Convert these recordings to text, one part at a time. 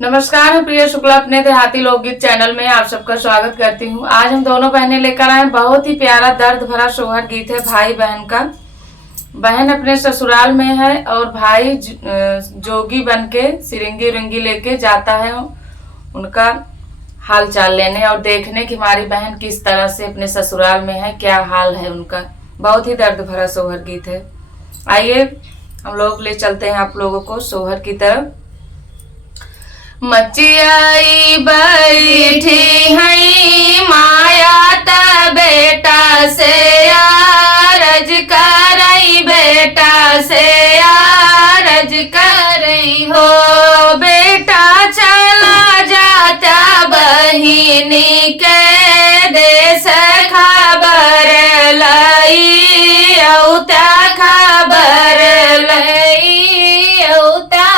नमस्कार, मैं प्रिया शुक्ला अपने देहाती लोकगीत चैनल में आप सबका स्वागत करती हूँ। आज हम दोनों बहनें लेकर आए बहुत ही प्यारा दर्द भरा सोहर गीत है भाई बहन का। बहन अपने ससुराल में है और भाई जोगी बन के सिरंगी उरंगी लेके जाता है उनका हाल चाल लेने और देखने की हमारी बहन किस तरह से अपने ससुराल में है, क्या हाल है उनका। बहुत ही दर्द भरा सोहर गीत है। आइए हम लोग ले चलते हैं आप लोगों को सोहर की तरफ। मचियाई बैठी है माया ता बेटा से आरज करई, बेटा से आरज करई हो। बेटा चला जाता बहिनी के देश खबर लई, औता खबर लई औता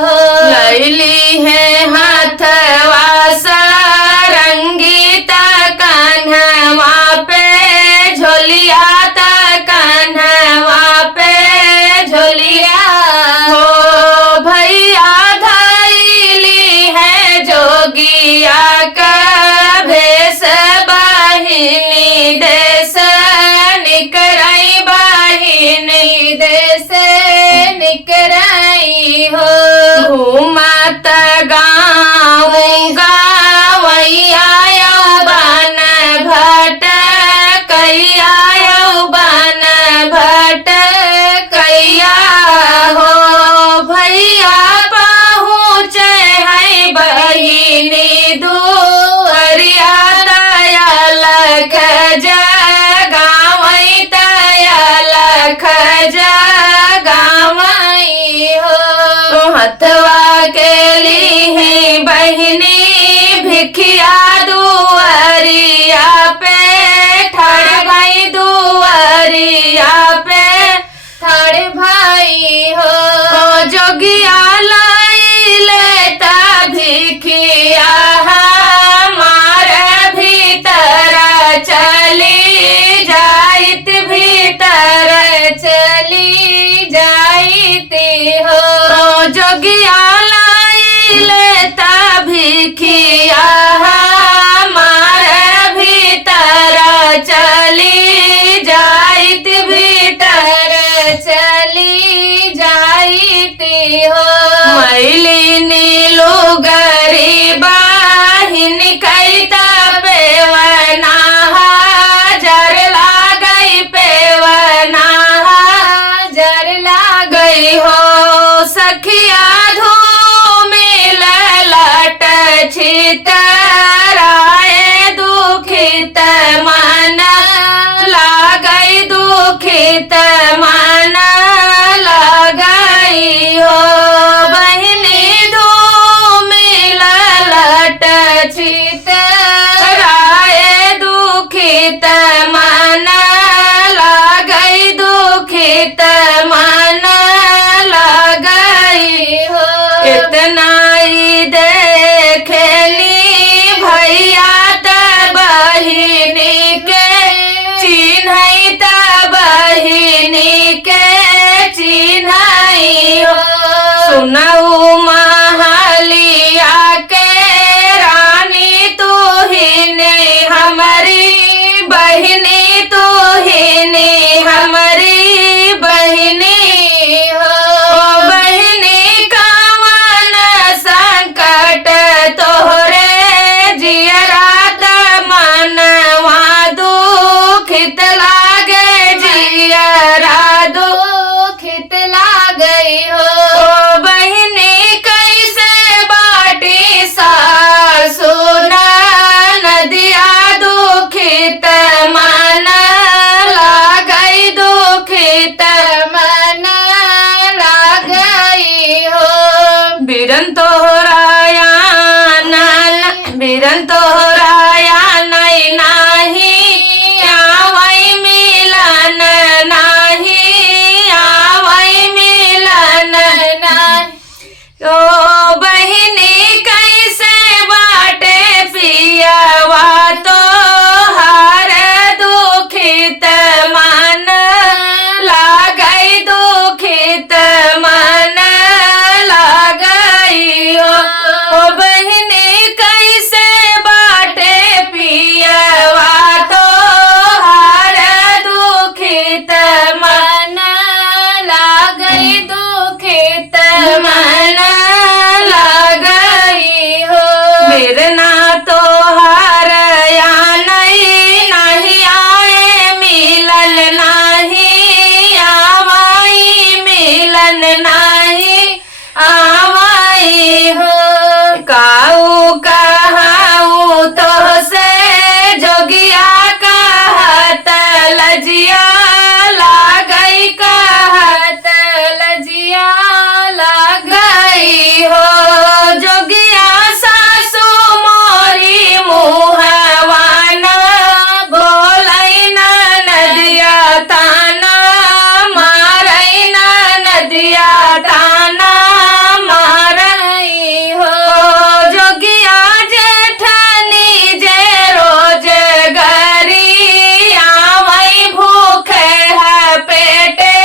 हो। लैली है हाथवा सरंगी ता कान्हवा पे झोलिया, ता कान्हवा पे झोलिया हो। भैया धैली है जोगिया का भेष, बहिनी देश निकरई, बहिनी देश निकरई हो। घूमत गाँव गावैया बन भट कैया, बन भट कैया हो। भैया पहुँचे है बहिनी दुअरिया, दयाल जगावई, दयाल जगावई हो। हथवा के ली बहिनी भिखिया दुआरिया पे ठाड़ भाई, दुआरिया पे ठाड़ भाई हो। जोगिया लाई लेता भिखिया हमार भीतर चली जाइत, भीतर चली जाइती हो। जोगिया लाई लेता भिखिया हमार भीतर चली जाइत, भीतर चली जाइती हो। मैली नीलू गरीबा हिन कैता पेवना जर लागई, पेवना जर लागई हो। सखिया धूमिल लट छितराए, दुखित मन लागई, दुखित मन लागई हो। बहिनी धूमिल लट छितराए, दुखित मन लागई, दुखित मन लागई हो। इतना ही देखली भैया त बहिनी के चिन्हई, त बहिनी के चिन्हई हो। सुनऊ महलिया के रानी तू ही ने हमारी बहिनी, तू ही ने हमारी बहिनी हो। बहिनी कावन संकट तोहरे जियरा मनवा दुखित लागे, जियरा दुखित लागई हो। बहिनी कैसे बाटी सासु नदिया, दुखित मन लागई, दुखित मन लागई हो। बिरन तोहराया बिरन तोहराया नहीं नाही आवई मिलन, नाही आवई मिलन नाही। ओ बहिनी कैसे बाटे पियवा तो हार दुखित मन लागई, दुखित मन लागई हो। बहिनी कैसे बाटे पियवा तो हर दुखित मन लागई दुखित मन लागई हो। मेरे ना तो हर या नहीं आए मिलन नहीं आवाई मिलन नहीं आवाई हो। काऊ कहाऊ तो से जोगिया कहत लजिया लागई कहत लजिया लागई हो। जोगिया सासू मोरी मुहवाना बोलाई ना नदिया ताना मारई ना नदिया ताना मारई हो। जोगिया जेठनी जे रोज गरी आवई भूखे है पेटे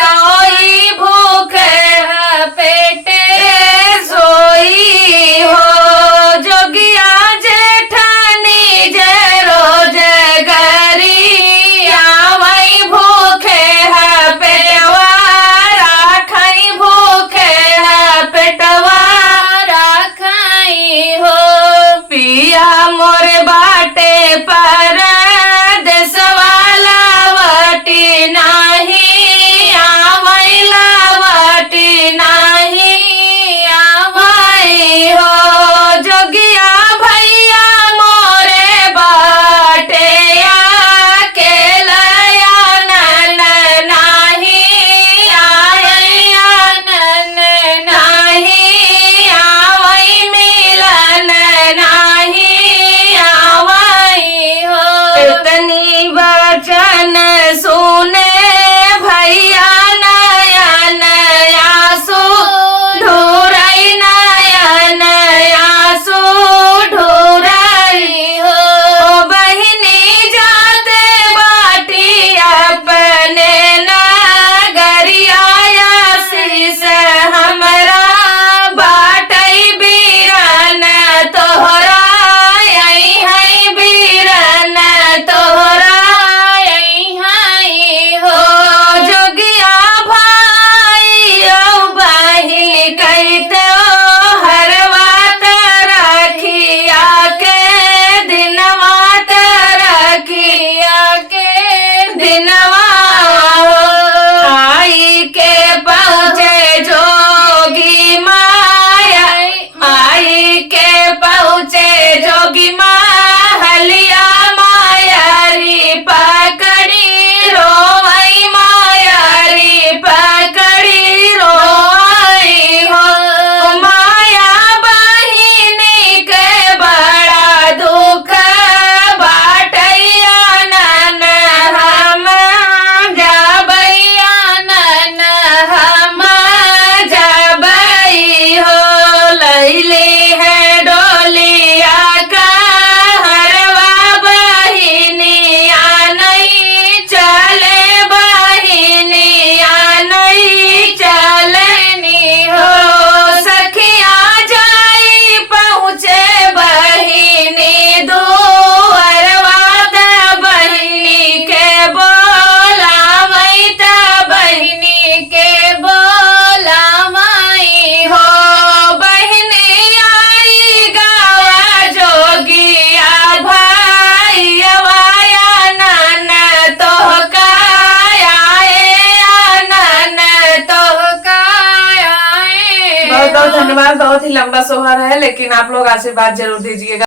सोई भूखे है पेटे सोई हो। जोगिया जेठनी जे रोज गरी आवई भूखे है पेटवा राखई भूखे है पेटवा राखई हो। पिया मोरे बाटे पर देशवाला वटी नाही आवई लावटी नाही आवई हो। जोगिया भैया मोरे बाटे अकेलया नन नाही आया नन नाही आवई मिलन नाही आवई हो। इतनी वचन सुने भैया नयन आंसू ढूरई नयन आंसू ढूरई हो। बहिनी जाते बाटी अपने नगरिया शीस हमरा बाटई बीरन तोहरा यही है बीरन तोहरा यही है हो। जोगिया भाई ओ बहिन कहते हरवात रखिया के दिनवा रखिया के दिनवा हो। आई के पहुँचे जोगी माया आई के पहुँचे जोगी महलिया मायारी पकड़ी रोवई मायारी पकड़ी रोवई हो। माया बहिनी के बड़ा दुख बाटैया नन हम जबैया नन हम जबई हो। लैली है डोलिया का हरवा बहिनिया नहीं चले बहिनिया नहीं चलनी हो। सखिया जाई पहुँचे बहिनी दुअरवा त बहिनी के बोलावई त बहिनी के बोलावई हो। बहिनी आई गावा जोगिया भैया नन तोहका आए नन तोहका आए। बहुत बहुत धन्यवाद। बहुत ही लंबा सोहर है लेकिन आप लोग आशीर्वाद जरूर दीजिएगा।